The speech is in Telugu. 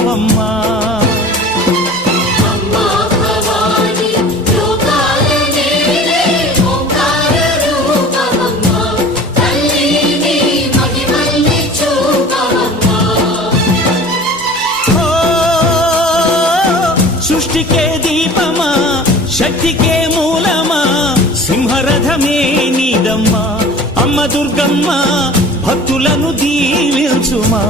చూపవమ్మా. సృష్టికే దీపమా, శక్తికే మూలమా, సింహరథమే నీదమ్మా. అమ్మ దుర్గమ్మ భక్తులను దీవించుమా.